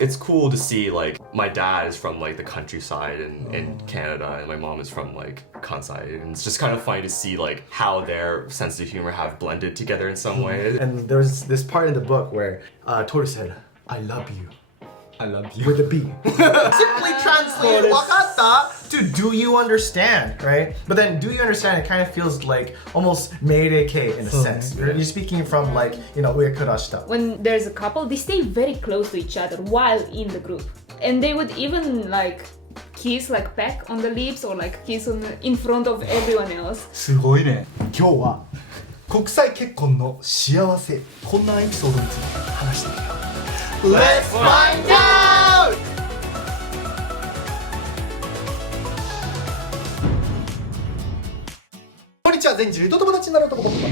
It's cool to see like my dad is from like the countryside in Canada and my mom is from like Kansai, and it's just kind of funny to see like how their sense of humor have blended together in some way. And there's this part in the book where Toru said, I love you. I love you. With a B. Simply translated, wakata, to do you understand, right? But then do you understand, it kind of feels like almost meirei-kei in a sense. You're speaking from like, ue kurashita. When there's a couple, they stay very close to each other while in the group. And they would even like kiss, like peck on the lips or like kiss in front of everyone else. すごいね。今日は国際結婚の幸せ、こんなエピソードについて話してみよう。Let's find out! こんにちは、全人類と友達になる男僕は。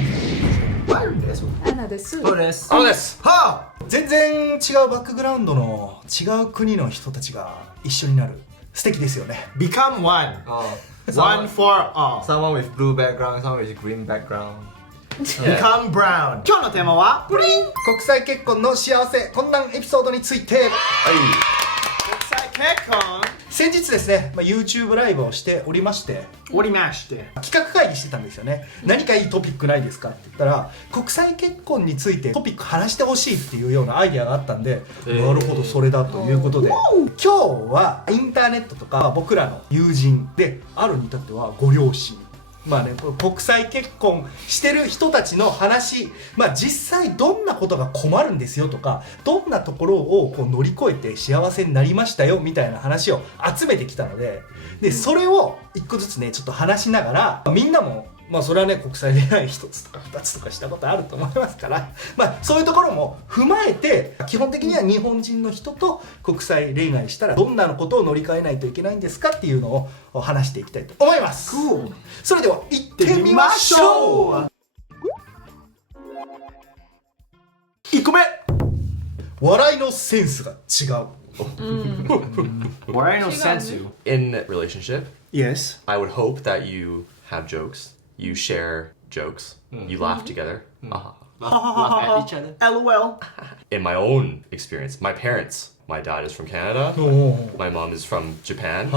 Anna です。そうです。そうです。はあ、全然違うバックグラウンドの違う国の人たちが一緒になる。素敵ですよね。Become one. One for all. Someone with blue background, someone with green background. Become brown. 今日のテーマはプリン。国際結婚の幸せ困難エピソードについて。国際結婚。先日ですね、YouTube ライブをしておりまして、企画会議してたんですよね。何かいいトピックないですかって言ったら、国際結婚についてトピック話してほしいっていうようなアイデアがあったんで、なるほどそれだということで、今日はインターネットとか僕らの友人で、あるに至ってはご両親、国際結婚してる人たちの話、実際どんなことが困るんですよとか、どんなところをこう乗り越えて幸せになりましたよみたいな話を集めてきたので、それを一個ずつねちょっと話しながら、みんなもそれはね国際恋愛1つとか2つとかしたことあると思いますから、そういうところも踏まえて、基本的には日本人の人と国際恋愛したらどんなことを乗り換えないといけないんですかっていうのを話していきたいと思います。それでは行ってみましょう。1個目、笑いのセンスが違う。笑いのセンス。In a relationship, Yes. I would hope that you have jokes, you share jokes, you laugh together. Laugh at each other. LOL. In my own experience, my parents, my dad is from Canada, my mom is from Japan,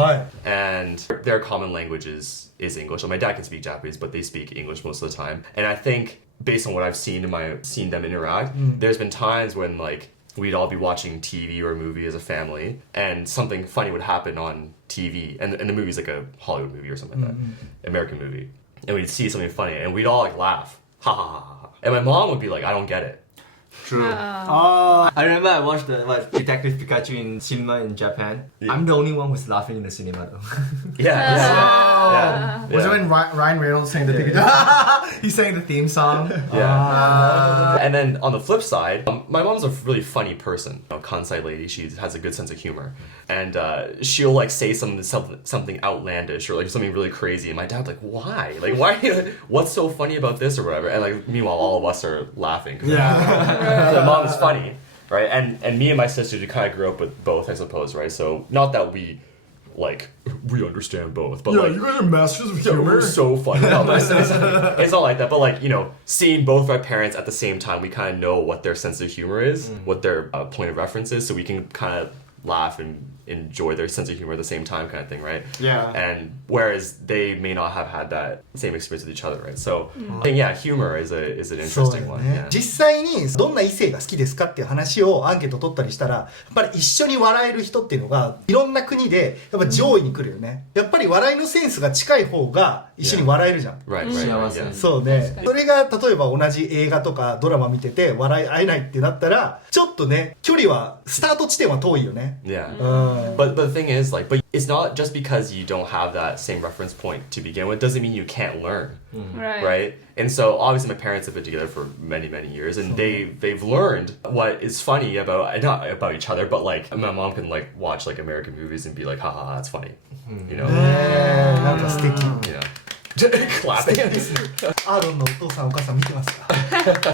and their common language is English. So my dad can speak Japanese, but they speak English most of the time. And I think based on what I've seen seen them interact, there's been times when like we'd all be watching TV or a movie as a family, and something funny would happen on TV, and the movie's like a Hollywood movie or something like that, American movie, and we'd see something funny, and we'd all like laugh, ha ha ha ha, and my mom would be like, I don't get it. True. I remember I watched Detective Pikachu in cinema in Japan. Yeah. I'm the only one who's laughing in the cinema though. Yeah. Was it when Ryan Reynolds sang the Pikachu? He sang the theme song. Yeah. And then on the flip side, my mom's a really funny person. Kansai lady, she has a good sense of humor, and she'll like say something outlandish or like something really crazy, and my dad's like, why? Like, why? What's so funny about this or whatever? And like, meanwhile, all of us are laughing. My mom is funny, right? And me and my sister kind of grew up with both, I suppose, right? So not that we understand both, but you guys are masters of humor. We're so funny. No, but it's not like that. But like, seeing both of our parents at the same time, we kind of know what their sense of humor is, what their point of reference is, so we can kind of laugh and enjoy their sense of humor at the same time, kind of thing, right? Yeah. And whereas they may not have had that same experience with each other, right? So I think humor is an interesting one. Yeah. 実際にどんな異性が好きですかっていう話をアンケート取ったりしたら、やっぱり一緒に笑える人っていうのがいろんな国でやっぱ上位に来るよね。やっぱり笑いのセンスが近い方が一緒に笑えるじゃん。Right. 幸せ。そうね。それが例えば同じ映画とかドラマ見てて笑い合えないってなったら、ちょっとね距離はスタート地点は遠いよね。Yeah. But the thing is, like, but it's not just because you don't have that same reference point to begin with doesn't mean you can't learn, right? And so obviously my parents have been together for many years, and they've learned what is funny about not about each other, but like my mom can like watch like American movies and be like, haha, that's funny, you know? なんか素敵。Clapping. アーロンのお父さんお母さん見てますか？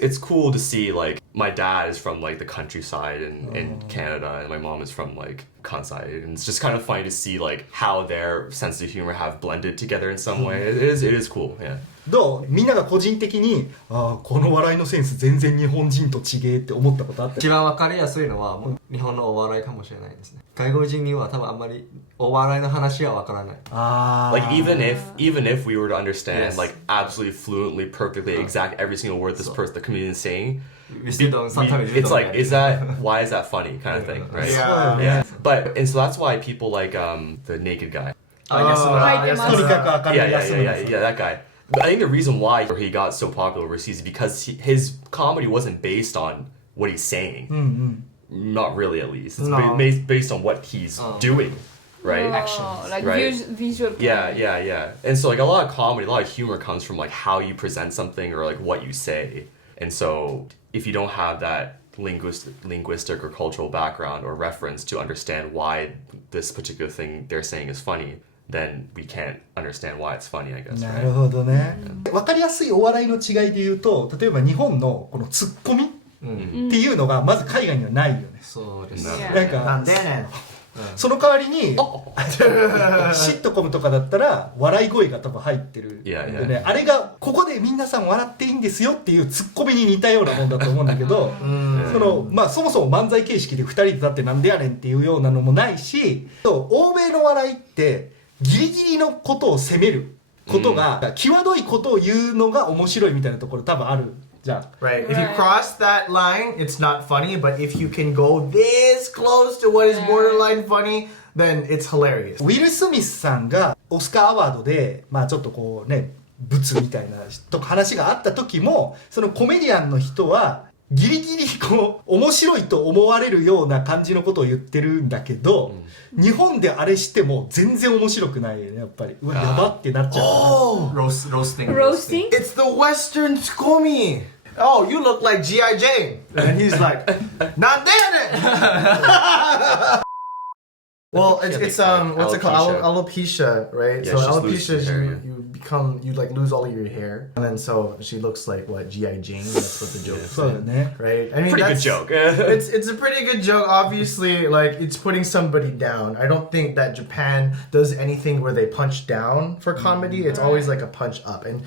It's cool to see like my dad is from like the countryside in Canada, and my mom is from like Kansai, and it's just kind of funny to see like how their sense of humor have blended together in some way. It is cool, yeah. どうみんなが個人的にこの笑いのセンス全然日本人と違えって思ったことあった？一番わかりやすいのはもう日本のお笑いかもしれないですね。外国人には多分あんまりお笑いの話はわからない。Like even if we were to understand Yes. like absolutely fluently, perfectly, exact every single word the comedian is saying, We still don't, sometimes we it's don't like get why is that funny kind of thing, right? Yeah. But and so that's why people like the naked guy. とにかく明るい安村さん Yeah, that guy. But I think the reason why he got so popular overseas is because his comedy wasn't based on what he's saying. Not really, at least. It's based on what he's doing, right? Oh, like right? visual. Yeah. And so like a lot of comedy, a lot of humor comes from like how you present something or like what you say. And so if you don't have that linguistic or cultural background or reference to understand why this particular thing they're saying is funny, then we can't understand why it's funny, I guess. なるほどね。分かりやすいお笑いの違いで言うと、例えば日本のこのツッコミっていうのがまず海外にはないよね。そうです。なんかなんでねその代わりにシットコムとかだったら笑い声が多分入ってるんでね、あれがここで皆さん笑っていいんですよっていうツッコミに似たようなもんだと思うんだけどそもそも漫才形式で2人で立ってなんでやねんっていうようなのもないし、欧米の笑いってギリギリのことを責めることが、際どいことを言うのが面白いみたいなところ多分あるじゃん。 Right. If you cross that line, it's not funny. But if you can go this close to what is borderline funny, then it's hilarious. ウィル・スミスさんがオスカーアワードでまあちょっとこうねブツみたいな話があった時も、そのコメディアンの人はギリギリこう面白いと思われるような感じのことを言ってるんだけど、日本であれしても全然面白くないよね、やっぱり。うわ、やばってなっちゃう。Oh, roasting. it's the Western Tsukomi. Oh, you look like G.I. Jane. And he's like, not there. Well, it's what's it called? Alopecia, right? Yeah, so she alopecia loses is hair, you like lose all of your hair, and then so she looks like what G.I. Jane. That's what the joke is, そうだね。 right? I mean, Pretty good that's, joke. it's a pretty good joke. Obviously, like it's putting somebody down. I don't think that Japan does anything where they punch down for comedy. It's always like a punch up, and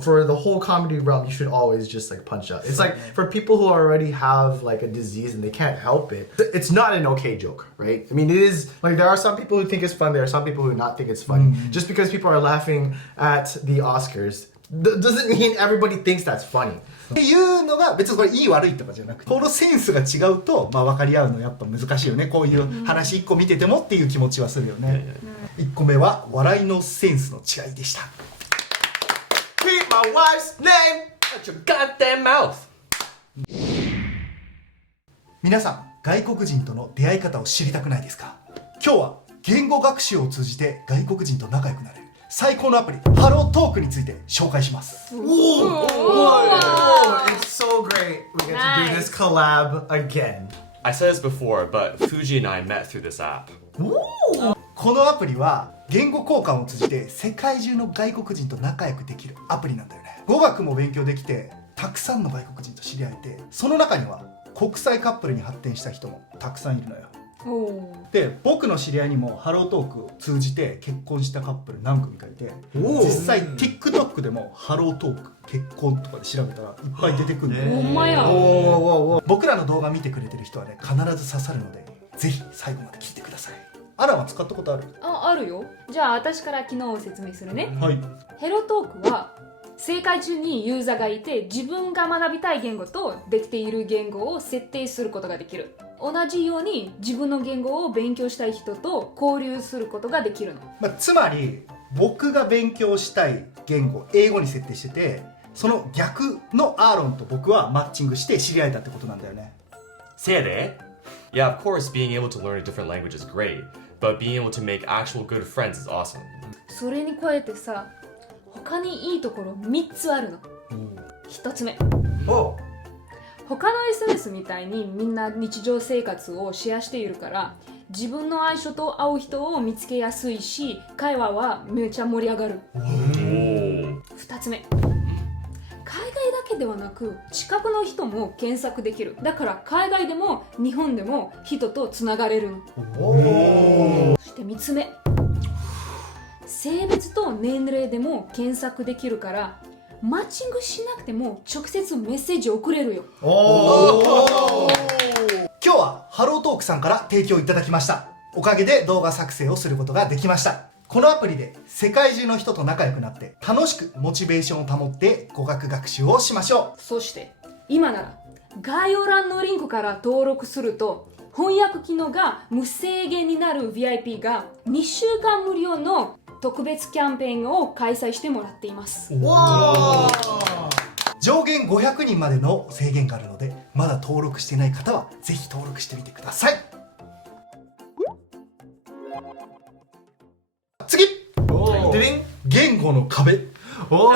for the whole comedy realm, you should always just like punch up. It's like for people who already have like a disease and they can't help it. It's not an okay joke, right? I mean, it is like there are some people who think it's fun. There are some people who not think it's funny. Just because people are laughing at the Oscars doesn't mean everybody thinks that's funny. っていうのが別にこれいい悪いとかじゃなくて、このセンスが違うとまあ分かり合うのやっぱ難しいよね。こういう話1個見ててもっていう気持ちはするよね。1個目は笑いのセンスの違いでした。 Keep my wife's name Shut your goddamn mouth. 皆さん、外国人との出会い方を知りたくないですか？今日は言語学習を通じて外国人と仲良くなれる最高のアプリハロートークについて紹介します。 Whoa, it's so great. We get to do this collab again. I said this before, but Fuji and I met through this app. このアプリは言語交換を通じて世界中の外国人と仲良くできるアプリなんだよね。語学も勉強できてたくさんの外国人と知り合えて、その中には国際カップルに発展した人もたくさんいるのよ。で、僕の知り合いにもハロートークを通じて結婚したカップル何組かいて、実際 TikTok でもハロートーク結婚とかで調べたらいっぱい出てくるんで、ほんまや。僕らの動画見てくれてる人はね必ず刺さるので、ぜひ最後まで聞いてください。アランは使ったことある？あるよ。じゃあ私から昨日説明するね。はい。ヘロトークは世界中にユーザーがいて、自分が学びたい言語とできている言語を設定することができる。同じように自分の言語を勉強したい人と交流することができるの。つまり僕が勉強したい言語英語に設定してて、その逆のアーロンと僕はマッチングして知り合えたってことなんだよね。Say it, eh? Yeah, of course, being able to learn a different language is great, but being able to make actual good friends is awesome. それに加えてさ、他にいいところ3つあるの。1つ目。他の SNS みたいにみんな日常生活をシェアしているから、自分の相性と合う人を見つけやすいし、会話はめちゃ盛り上がる。2つ目、海外だけではなく近くの人も検索できる。だから海外でも日本でも人とつながれるの。そして3つ目、性別と年齢でも検索できるからマッチングしなくても直接メッセージ送れるよ。今日はハロートークさんから提供いただきました。おかげで動画作成をすることができました。このアプリで世界中の人と仲良くなって楽しくモチベーションを保って語学学習をしましょう。そして今なら概要欄のリンクから登録すると翻訳機能が無制限になる VIP が2週間無料の特別キャンペーンを開催してもらっています。上限500人までの制限があるのでまだ登録していない方はぜひ登録してみてください。次、言語の壁。言語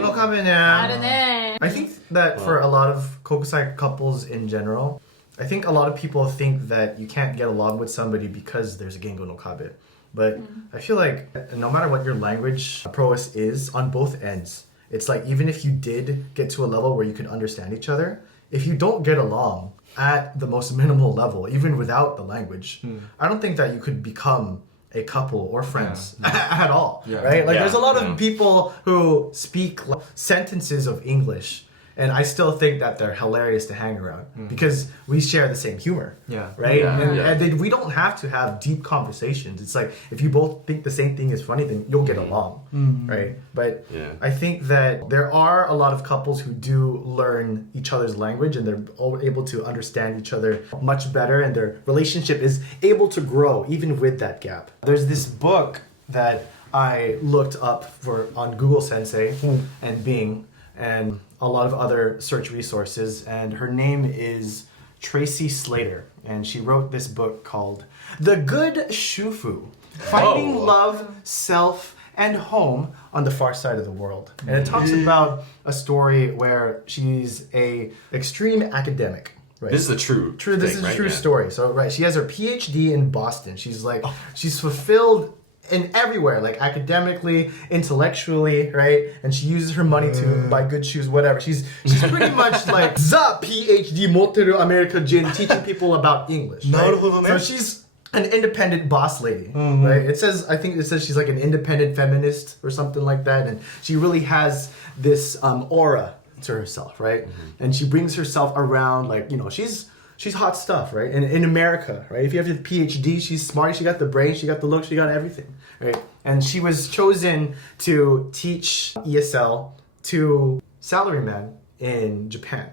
の壁ね。あるね。I think that for a lot of kokusai couples in general, I think a lot of people think that you can't get along with somebody because there's a gengo no kabe. But I feel like no matter what your language prowess is on both ends, it's like even if you did get to a level where you could understand each other, if you don't get along at the most minimal level, even without the language, I don't think that you could become a couple or friends at all, right? Like there's a lot of people who speak sentences of English and I still think that they're hilarious to hang around because we share the same humor, right? And we don't have to have deep conversations. It's like if you both think the same thing is funny, then you'll get along, right? But I think that there are a lot of couples who do learn each other's language and they're all able to understand each other much better and their relationship is able to grow even with that gap. There's this book that I looked up on Google Sensei and Bing and a lot of other search resources, and her name is Tracy Slater, and she wrote this book called The Good Shufu, Finding Love, Self, and Home on the Far Side of the World. And it talks about a story where she's a extreme academic. Right. This is a true thing, This is a right? true story. So, right, she has her PhD in Boston. She's like, she's fulfilled in everywhere, like academically, intellectually, right? And she uses her money to buy good shoes, whatever. She's pretty much like the PhD Moteru America Jin teaching people about English. Right? So she's an independent boss lady, right? I think it says she's like an independent feminist or something like that. And she really has this aura to herself, right? And she brings herself around like, she's hot stuff, right? And in America, right? If you have a PhD, she's smart, she got the brain, she got the look, she got everything, right? And she was chosen to teach ESL to salarymen in Japan,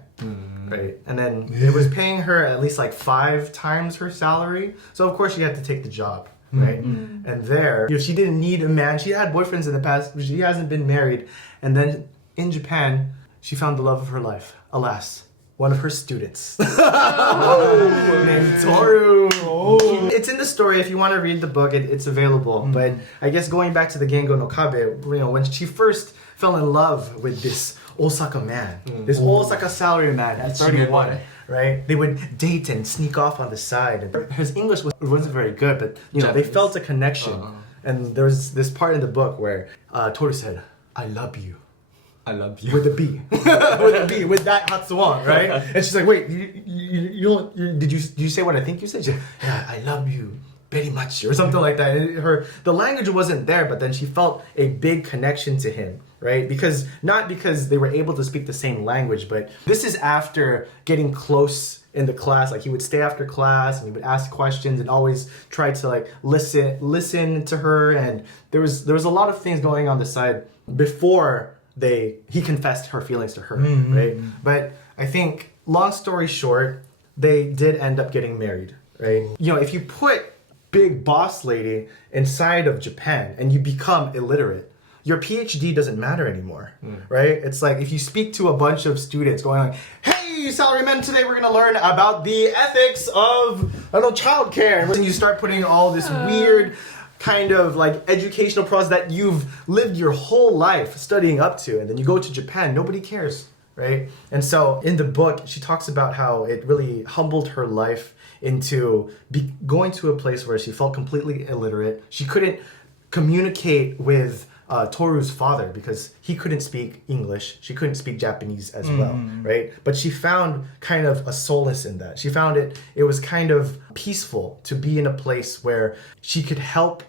right? And then it was paying her at least like 5 times her salary. So of course she had to take the job, right? And there, she didn't need a man. She had boyfriends in the past, but she hasn't been married. And then in Japan, she found the love of her life, alas. One of her students named Toru. It's in the story. If you want to read the book, it's available. But I guess going back to the Gengo no Kabe, when she first fell in love with this Osaka man, this Osaka salary man at 31, right? They would date and sneak off on the side. And his English wasn't very good, but they felt a connection. And there was this part in the book where Toru said, "I love you." I love you. With a B. With a B, with that Hatsuan, right? And she's like, wait, did you say what I think you said? She said, yeah, I love you very much, or something like that. And the language wasn't there, but then she felt a big connection to him, right? Not because they were able to speak the same language, but this is after getting close in the class. Like he would stay after class and he would ask questions and always try to like listen to her. And there was a lot of things going on the side before he confessed her feelings to her, right? But I think, long story short, they did end up getting married, right? If you put big boss lady inside of Japan and you become illiterate, your PhD doesn't matter anymore, right? It's like if you speak to a bunch of students going like, hey, salarymen, today we're gonna learn about the ethics of, childcare. And you start putting all this weird kind of like educational process that you've lived your whole life studying up to, and then you go to Japan, nobody cares, right? And so in the book, she talks about how it really humbled her life into going to a place where she felt completely illiterate. She couldn't communicate with Toru's father because he couldn't speak English. She couldn't speak Japanese as well, right? But she found kind of a solace in that. She found it was kind of peaceful to be in a place where she could help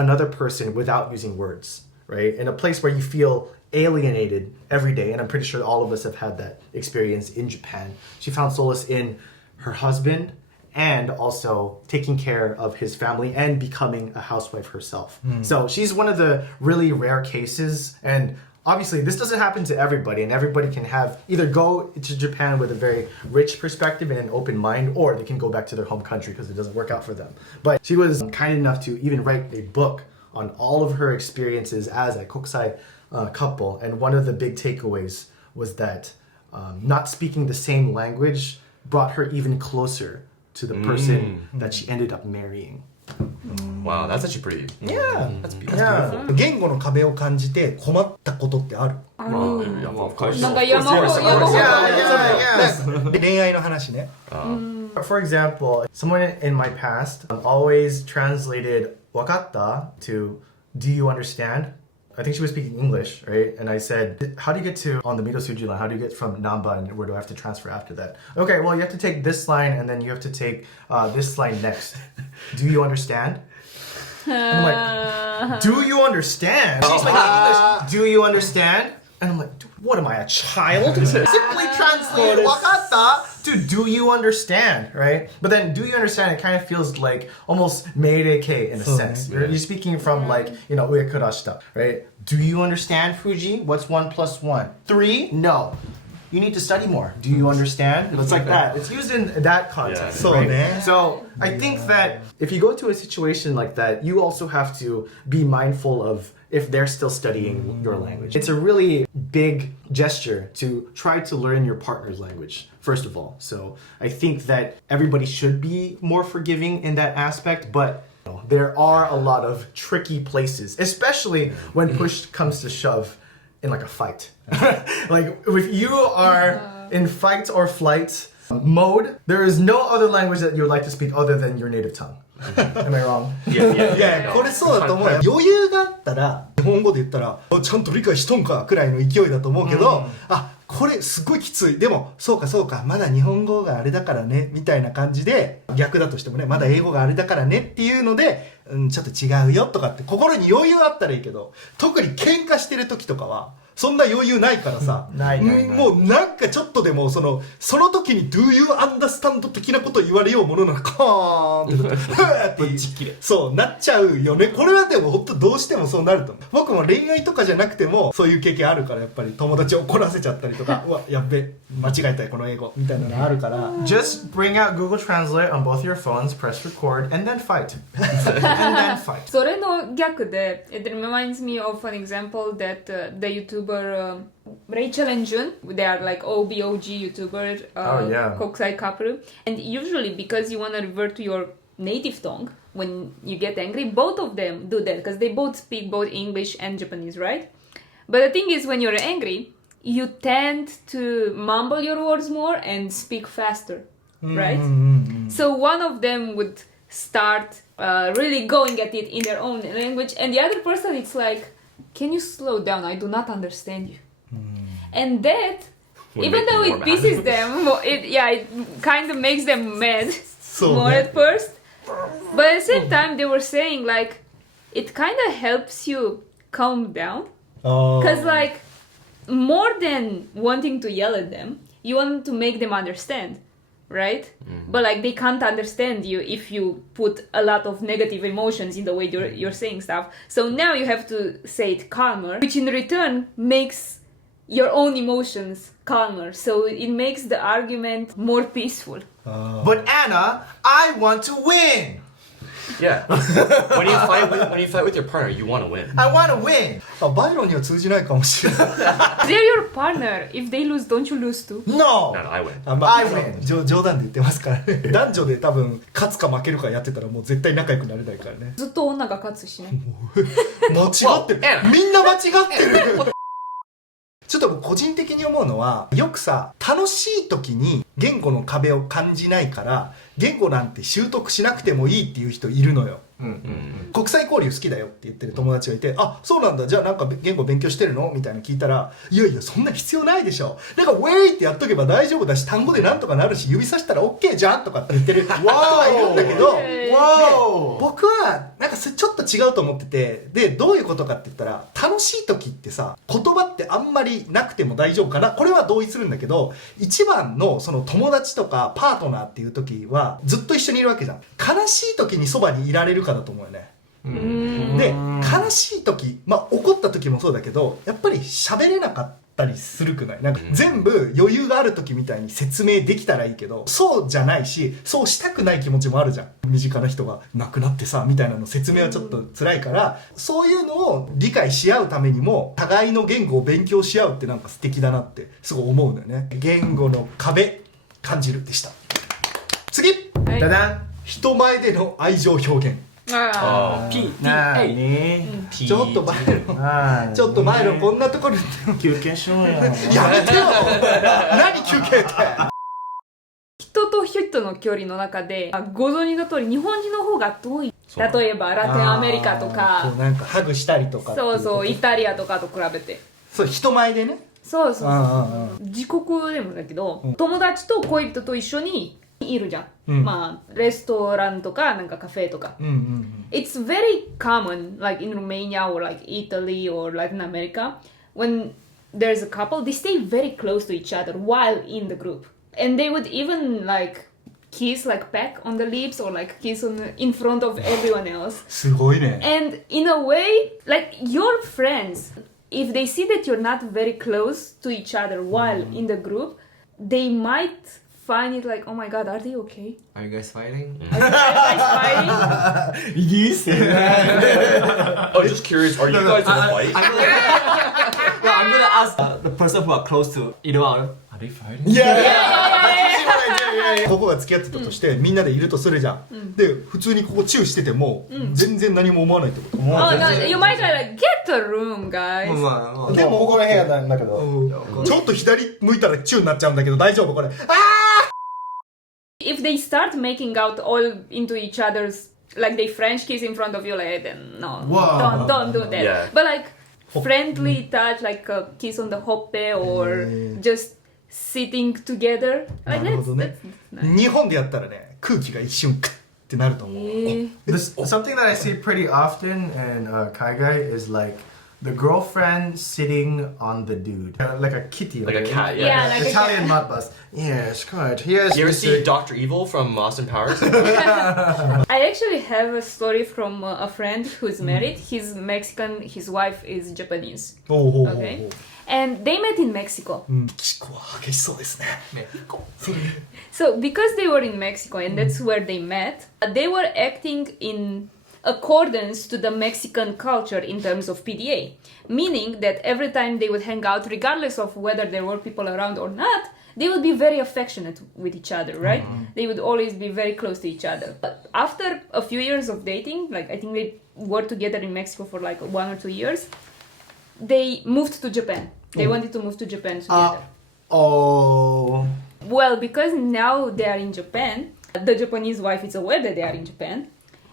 another person without using words, right? In a place where you feel alienated every day, and I'm pretty sure all of us have had that experience in Japan. She found solace in her husband and also taking care of his family and becoming a housewife herself. So she's one of the really rare cases, and obviously this doesn't happen to everybody, and everybody can have either go to Japan with a very rich perspective and an open mind, or they can go back to their home country because it doesn't work out for them. But she was kind enough to even write a book on all of her experiences as a kokusai couple, and one of the big takeaways was that not speaking the same language brought her even closer to the person that she ended up marrying. Wow, that's actually pretty. Yeah. That's Yeah. 言語の壁を感じて困ったことってある？ Well, of course. なんか山ほど Yeah. で恋愛の話ね。 For example, someone in my past always translated "wakatta" to "Do you understand?" I think she was speaking English, right? And I said, "How do you get to on the Midosuji line? How do you get from Namba, and where do I have to transfer after that?" Okay, well, you have to take this line, and then you have to take this line next. Do you understand? I'm like, "Do you understand?" She's like, English. Do you understand? And I'm like, what am I, a child? Simply translate "wakatta" to "Do you understand?" Right? But then "Do you understand?" It kind of feels like almost meirei-kei in a sense. You're speaking from like, uekurashita, right? Do you understand, Fuji? What's 1 + 1? 3? No. You need to study more. Do you understand? It's like that. It's used in that context. Yeah. Right? So I think that if you go to a situation like that, you also have to be mindful of if they're still studying your language. It's a really big gesture to try to learn your partner's language, first of all. So I think that everybody should be more forgiving in that aspect, but there are a lot of tricky places, especially when push comes to shove in like a fight. Like if you are in fight or flight mode, there is no other language that you would like to speak other than your native tongue. Am I wrong? いやこれそうだと思うよ。余裕があったら日本語で言ったらちゃんと理解しとんかくらいの勢いだと思うけど、あこれすごいきつい。でもそうかまだ日本語があれだからねみたいな感じで、逆だとしてもねまだ英語があれだからねっていうので、ちょっと違うよとかって心に余裕あったらいいけど、特に喧嘩してる時とかはそんな余裕ないからさ、もうなんかちょっとでもその時に Do you understand 的なことを言われようものならコーンってふーってそうなっちゃうよね。これはでも本当どうしてもそうなると思う。僕も恋愛とかじゃなくてもそういう経験あるから、やっぱり友達を怒らせちゃったりとかうわやっべ間違えたよこの英語みたいなのあるから Just bring out Google Translate on both your phones, press record, and then fight. And then fight. それの逆で It reminds me of an example that the YouTuber Rachel and Jun, they are like OG YouTuber kokusai couple, and usually because you want to revert to your native tongue when you get angry, both of them do that because they both speak both English and Japanese, right? But the thing is, when you're angry, you tend to mumble your words more and speak faster, right? So one of them would start really going at it in their own language, and the other person, it's like, can you slow down? I do not understand you. And that, even though it pisses them, it kind of makes them mad more at first. But at the same time, they were saying like, it kind of helps you calm down. Because like, more than wanting to yell at them, you want to make them understand, right? But like, they can't understand you if you put a lot of negative emotions in the way you're saying stuff. So now you have to say it calmer, which in return makes your own emotions calmer. So it makes the argument more peaceful. But Anna, I want to win! Yeah. when you fight with your partner, you want to win. I want to win! バジロンには通じないかもしれない They're your partner. If they lose, don't you lose too? No! No, I win. I win. 冗談で言ってますからね男女で多分勝つか負けるかやってたらもう絶対仲良くなれないからねずっと女が勝つしね。間違ってるみんな間違ってるちょっと個人的に思うのはよくさ楽しい時に言語の壁を感じないから言語なんて習得しなくてもいいっていう人いるのよ。国際交流好きだよって言ってる友達がいて、あ、そうなんだ、じゃあなんか言語勉強してるのみたいな聞いたら、いやいやそんな必要ないでしょ、なんかウェイってやっとけば大丈夫だし、単語でなんとかなるし、指さしたら OK じゃんとかって言ってる人がいるんだけど、僕はなんかそれちょっと違うと思ってて、でどういうことかって言ったら、楽しい時ってさ、言葉ってあんまりなくても大丈夫かな、これは同意するんだけど、一番のその友達とかパートナーっていう時はずっと一緒にいるわけじゃん。悲しい時にそばにいられるかだと思うよね。で、悲しい時、まあ怒った時もそうだけど、やっぱり喋れなかったりするくない？なんか全部余裕がある時みたいに説明できたらいいけど、そうじゃないし、そうしたくない気持ちもあるじゃん。身近な人が亡くなってさみたいなの説明はちょっと辛いから、そういうのを理解し合うためにも互いの言語を勉強し合うってなんか素敵だなってすごい思うんだよね。言語の壁感じるでした。次、ダダン。人前での愛情表現。PTA。ちょっと前のこんなところで休憩しようよ。やめてよ何休憩って。人と人の距離の中でご存知の通り日本人の方が遠い。例えばラテンアメリカとか、こうなんかハグしたりとか、そうそう、イタリアとかと比べて、そう人前でね、そうそうそう、自国でもだけど、友達と恋人と一緒にいるじゃん、まあレストランとかなんかカフェとか、It's very common like in Romania or like Italy or Latin America, when there's a couple, they stay very close to each other while in the group, and they would even like kiss, like peck on the lips or like kiss in front of everyone else. すごいね。 And in a way, like your friends, if they see that you're not very close to each other while in the group, they might find it like, oh my god, are they okay? Are you guys fighting? Are you guys fighting? Yes. Oh, just curious, are you guys in a fight? I'm gonna ask the person who are close to either one. Are they fighting? いやここが付き合ってたとして、みんなでいるとするじゃん、で普通にここチューしてても、全然何も思わないってこと？ Oh no, you might try like, get a room, guys. でもここの部屋なんだけど、ちょっと左向いたらチューになっちゃうんだけど大丈夫これ？ If they start making out all into each other's, like they French kiss in front of you, like then no, don't do that. Yeah. But like friendly touch, like a kiss on the hoppe or just sitting together, like なるほどね。 that's nice. 日本でやったらね、空気が一瞬クッってなると思う。 Something that I see pretty often in Kaigai is like the girlfriend sitting on the dude, like a kitty, Like a cat, Yeah, yeah. like Italian mud bus. Yes, good. Yes. You ever see Dr. Evil from Austin Powers? I actually have a story from a friend who's married. He's Mexican, his wife is Japanese. Okay. And they met in Mexico. メキシコは激しそうですね。 So because they were in Mexico and that's where they met, they were acting in accordance to the Mexican culture in terms of PDA, meaning that every time they would hang out, regardless of whether there were people around or not, they would be very affectionate with each other, right? They would always be very close to each other. But after a few years of dating, like I think they were together in Mexico for like 1 or 2 years, they moved to Japan. They wanted to move to Japan together. Well, because now they are in Japan, the Japanese wife is aware that they are in Japan,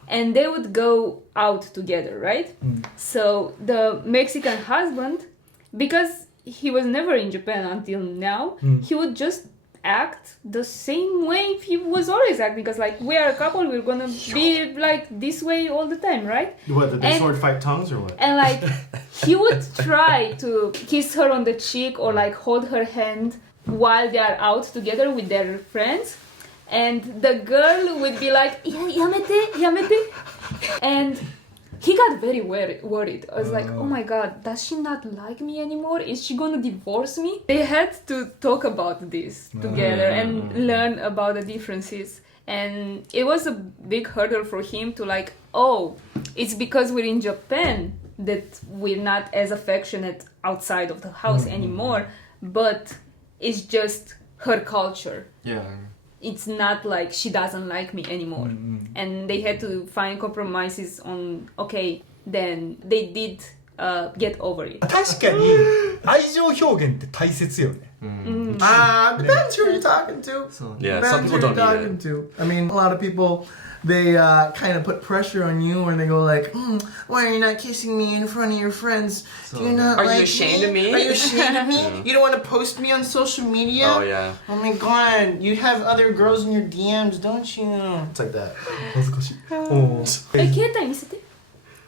and they would go out together, right? So the Mexican husband, because he was never in Japan until now, he would just act the same way he was always acting, because like we are a couple, we're gonna be like this way all the time, right? What, did they sword fight tongues or what? And like he would try to kiss her on the cheek or like hold her hand while they are out together with their friends, and the girl would be like, yamete, yamete, and he got very worried. I was like, oh my god, does she not like me anymore? Is she gonna divorce me? They had to talk about this together and learn about the differences. And it was a big hurdle for him to like, oh, it's because we're in Japan that we're not as affectionate outside of the house anymore, but it's just her culture. Yeah. It's not like she doesn't like me anymore. And they had to find compromises on, okay, then they did get over it. 確かに愛情表現って大切よね。Depends who you're talking to. Yeah, Depends some who people you're don't need talking it. to. I mean, a lot of people, they kind of put pressure on you when they go like, why are you not kissing me in front of your friends? Do you not Are you like ashamed of me? Are you ashamed of me? You don't want to post me on social media? Oh yeah. Oh my god, you have other girls in your DMs, don't you? It's like that. 恥ずかしい。おー携帯見せて。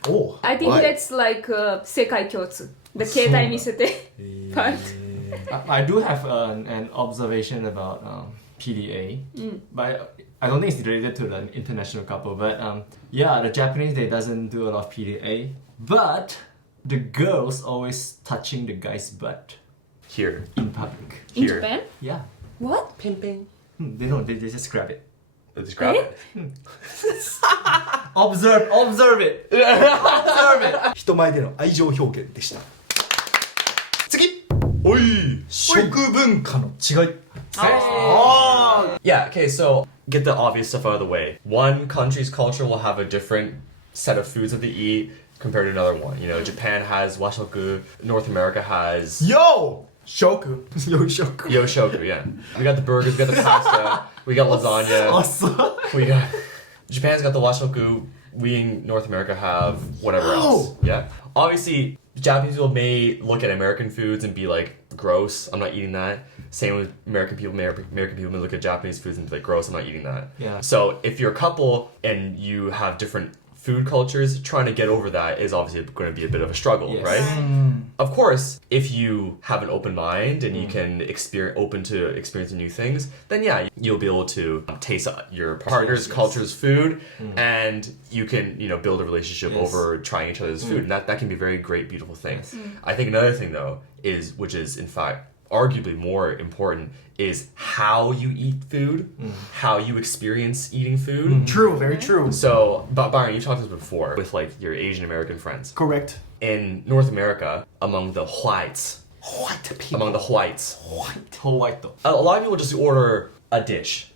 Oh. I think Why? that's like 世界共通。The 携帯見せて part. I do have an observation about PDA, but I don't think it's related to the international couple. But yeah, the Japanese they doesn't do a lot of PDA, but the girls always touching the guy's butt Here. in public. In Here. Japan? Yeah, What? Pimping. they don't. They just grab it. Let's grab it. Observe it. Observe it. 人前での愛情表現でした。次、 Oi. 食文化の違い。 Yeah, okay, so get the obvious stuff out of the way. One country's culture will have a different set of foods that they eat compared to another one. You know, Japan has washoku, North America has Yo! Shoku. Yo, shoku. yoshoku, yeah. We got the burgers, we got the pasta, we got lasagna. We got Japan's got the washoku, we in North America have whatever else. Yeah. Obviously, Japanese people may look at American foods and be like, gross, I'm not eating that. Same with American people. American people may look at Japanese foods and be like, gross, I'm not eating that. Yeah. So if you're a couple and you have different food cultures, trying to get over that is obviously going to be a bit of a struggle, Yes. right? Of course, if you have an open mind and you can open to experiencing new things, then yeah, you'll be able to taste your partner's culture's food, and you can build a relationship over trying each other's food, and that can be a very great, beautiful thing. I think another thing though which is in fact arguably more important, is how you eat food, how you experience eating food. True, very true. So, but Byron, you've talked about this before with like your Asian American friends. Correct. In North America, among the whites, Whole white though. a lot of people just order a dish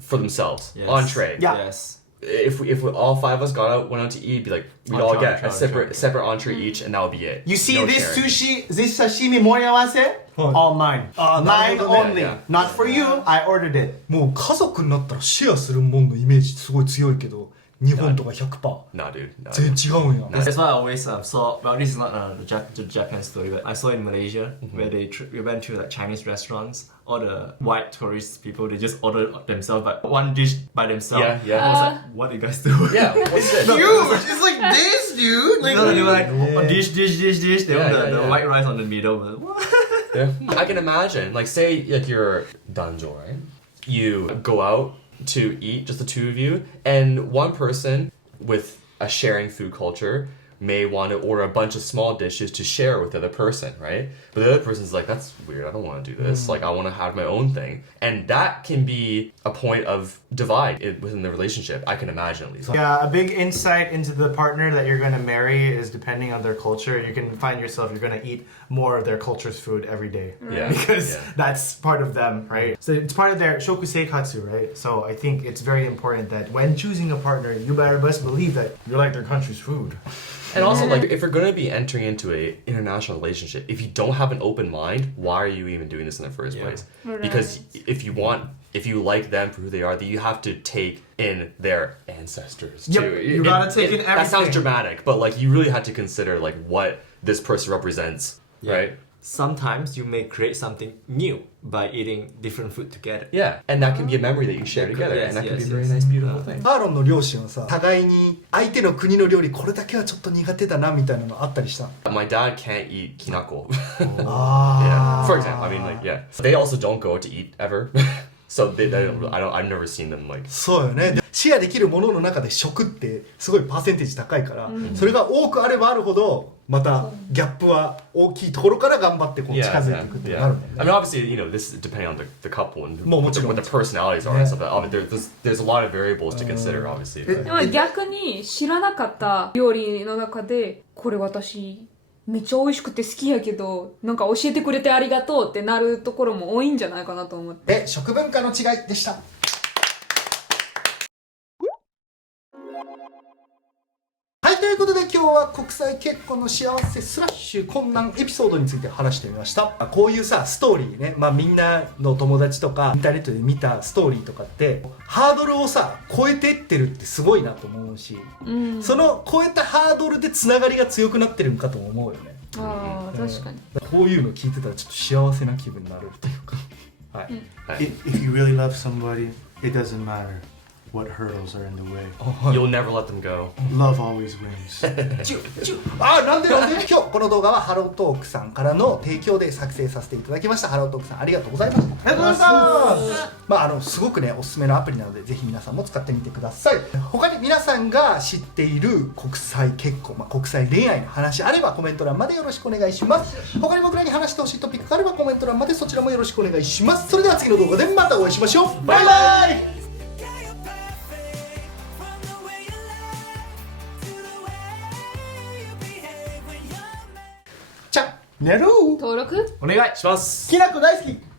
for themselves, Yes. entree. Yeah. Yes. If we all five of us went out to eat, it'd be like we'd all get a separate entree each, and that would be it. You see No this sharing. sushi, this sashimi moriawase? All mine. Mine only. Yeah. Not for you, I ordered it. もう家族になったらシェアするもんのイメージすごい強いけど、日本とか 100%。 Nah, dude. Nah, 全然違うんや。 That's why I always saw. Well, this is not the Japan story, but I saw in Malaysia where we went to like Chinese restaurants. All the white tourist people, they just order themselves, but one dish by themselves. Yeah, yeah. I was like, what do you guys do? Yeah, what's this? Huge! It's like this, dude! Like, No, they were like, oh, dish. They Yeah, want the yeah. white rice on the middle. But what? Yeah. I can imagine, like, say, like you're danjo, right? You go out to eat, just the two of you, and one person with a sharing food culture may want to order a bunch of small dishes to share with the other person, right? But the other person's like, that's weird, I don't want to do this. Like, I want to have my own thing. And that can be a point of divide within the relationship, I can imagine at least. yeah, a big insight into the partner that you're going to marry is depending on their culture. You can find yourself, you're going to eat more of their culture's food every day. Yeah. Because Yeah. that's part of them, right? So it's part of their shoku seikatsu, right? So I think it's very important that when choosing a partner, you better best believe that you like their country's food. And also, like, if you're going to be entering into a international relationship, if you don't have an open mind, why are you even doing this in the first place? Right. Because if you like them for who they are, then you have to take in their ancestors Yep, too. you gotta take in That sounds everything. dramatic, but like you really had to consider like what this person represents, right? Sometimes you may create something new by eating different food together. Yeah, and that can be a memory that you share together, Yes, and that can be a yes, very yes. nice, beautiful thing. アーロンの両親はさ、互いに相手の国の料理これだけはちょっと苦手だなみたいなのあったりした。 My dad can't eat kinako. あ Yeah. For example, I mean, like, yeah. They also don't go out to eat ever, so I've never seen them like. そうよね。でシェアできるものの中で食ってすごいパーセンテージ高いから、それが多くあればあるほどまたギャップは大きいところから頑張ってこう近 Yeah, づい yeah, ていくってな yeah. るもんね。 I mean, obviously, this is depending on the couple and Well, what the personalities are Yeah. and stuff. There's a lot of variables to consider, obviously. but- でも逆に知らなかった料理の中でこれ私めっちゃ美味しくて好きやけどなんか教えてくれてありがとうってなるところも多いんじゃないかなと思って。で、食文化の違いでした。はい、ということで今日は国際結婚の幸せ/困難エピソードについて話してみました。こういうさストーリーね、みんなの友達とかインターネットで見たストーリーとかってハードルをさ超えていってるってすごいなと思うし、その超えたハードルでつながりが強くなってるんかと思うよね。確かに。こういうの聞いてたらちょっと幸せな気分になるっていうか。はい。If you really love somebody, it doesn't matter what hurdles are in the way. You'll never let them go. Love always wins. なんで今日この動画はハロートークさんからの提供で作成させていただきました。ハロートークさんありがとうございました。ありがとうございます。すごくねおすすめのアプリなのでぜひ皆さんも使ってみてください。他に皆さんが知っている国際結婚、国際恋愛の話あればコメント欄までよろしくお願いします。他に僕らに話してほしいトピックがあればコメント欄までそちらもよろしくお願いします。それでは次の動画でまたお会いしましょう。バイバイ。寝る登録お願いします。きなこ大好き